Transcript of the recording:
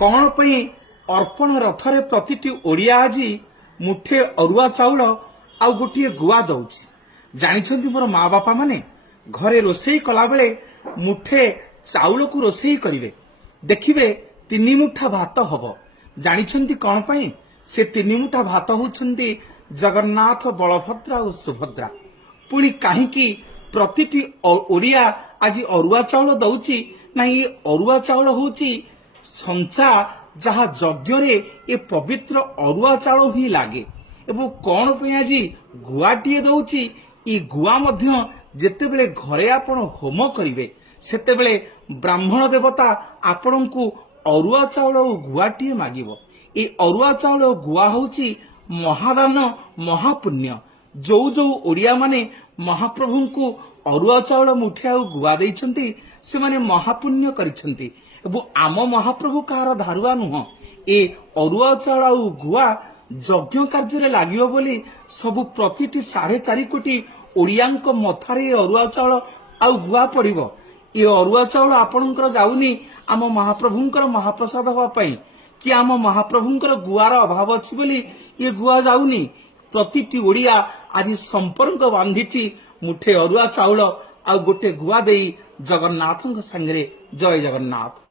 कौन पई अर्पण रथरे प्रतिटी ओडिया आज मुठे अरुआ चाउल आउ गोटे गुआ दउछि। जानिछन्ति मोर माँ बापा माने घरे रोसई कला बेले मुठे चाउल को रोसई करिवे, देखिबे 3 मुठा भात हबो। जानिछन्ति कौन पई से 3 मुठा भात होउछन्ति जगन्नाथ, बलभद्र और सुभद्रा। पुणी काहींकि प्रतिटी ओडिया आज अरुआ चाउल दउछि ना, ये अरुआ चाउल होउछि संचा जहा यज्ञ रे ए पवित्र अरुआ चाउल ही लागे। एवं कौन पे आज गुआटीए दउछि, ई गुआ मध्य जेतेबेले घरे आपण होम करिवे सेतेबेले ब्राह्मण देवता आपणଙ୍କୁ अरुआ चाउल और गुआटीए मागिबो। ए अरुआ चाउल और गुआ होउछि महादान, महापुण्य। जो जो ओडिया माने महाप्रभु को अरुआ चाउल मुठे आ गुआ देइछन्ति से माने महापुण्य करिछन्ति। एवं आम महाप्रभु कहार धारुआ नुह। ए अरुआ चाउल आ गुआ यज्ञ कार्य लागियो बोली सबु प्रतिटी 4.5 कोटी ओडियांक मथारे अरुआ चाउल आ गुआ पड़िबो। ए अरुआ चाउल आपणकर जाउनी आम महाप्रभुंकर महाप्रसाद हवा पई कि आम महाप्रभुंकर गुआर अभाव अछि बोली ये गुआ जाउनी। प्रतिटी ओडिया आज संपर्क बांधिछि मुठे अरुआ चाउल आ गोटे गुआ देई जगन्नाथଙ୍କ संगे। जय जगन्नाथ।